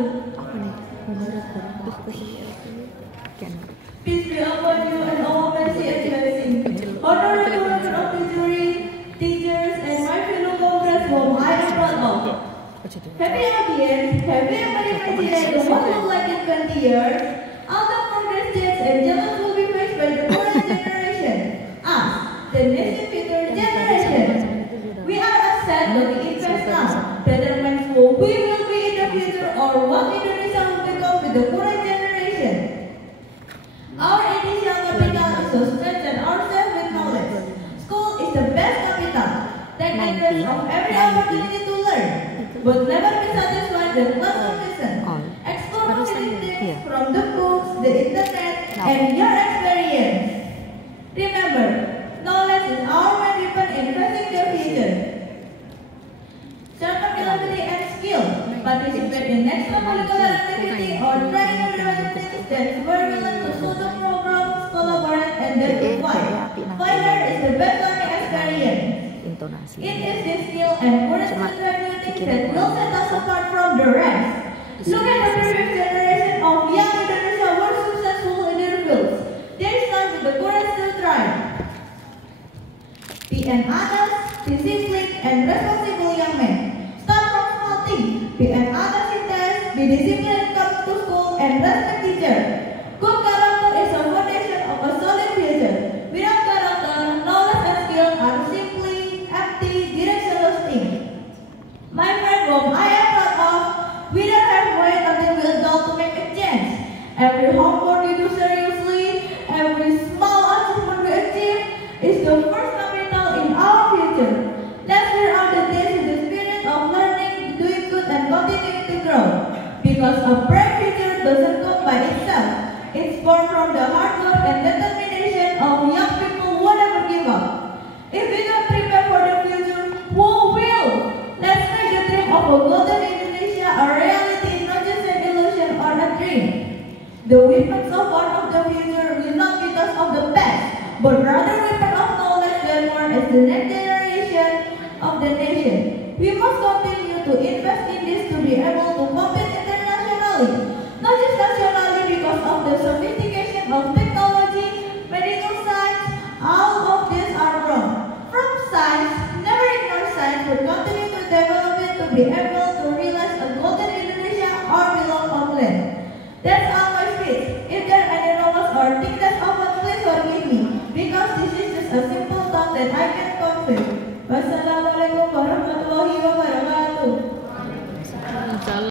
Ako nih, menurut aku Peace be upon you and all mercy and blessing. Honor to members of the jury, teachers, and my fellow comrades whom I am proud of. Happy audience, have you ever imagined the world look like in 20 years? All the progress states and challenges will be faced by the current generation. Us, the nation's future generation. We are upset that we invest now, determines who we will be in the future or what Indonesia will become with the current generation. Our initial capital is to strengthen ourselves with knowledge. School is the best capital. Take advantage of every opportunity to learn, but never be satisfied with classroom lesson. Explore possibilities from the books, the internet, and your experience. Remember, knowledge is our main weapon in facing the future. Sharpen ability and skill. Participate in extracurricular activity or try new activities that's where we learn to solve problems, collaborate, and then fight. Failure is the best learning experience. It is this skill and courage that will set us apart from the rest. Look at the previous generation of young Indonesia who were successful in their fields. They start with the courage to try. Be an honest, disciplined, and responsible young man. Start from small things. Be an honest in tests, be disciplined, come to school, and respect teacher. Good character is a foundation of a solid future. Without character, knowledge and skill are simply empty, directionless things. My friend whom I am proud of, we don't have to wait until we adult to make a change. Every homework we do seriously, every small achievement we achieve is the first capital in our future. Let's clear out the days with the spirit of learning, doing good, and continuing to grow. Because a bright future doesn't come by itself. It's born from the hard work and determination of young people who never give up. If we don't prepare for the future, who will? Let's make the dream of a golden Indonesia a reality, not just an illusion or a dream. The weapons of one of the future will not be those of the past, but rather weapons of knowledge that work as the next generation of the nation. We must continue to invest in this to be able to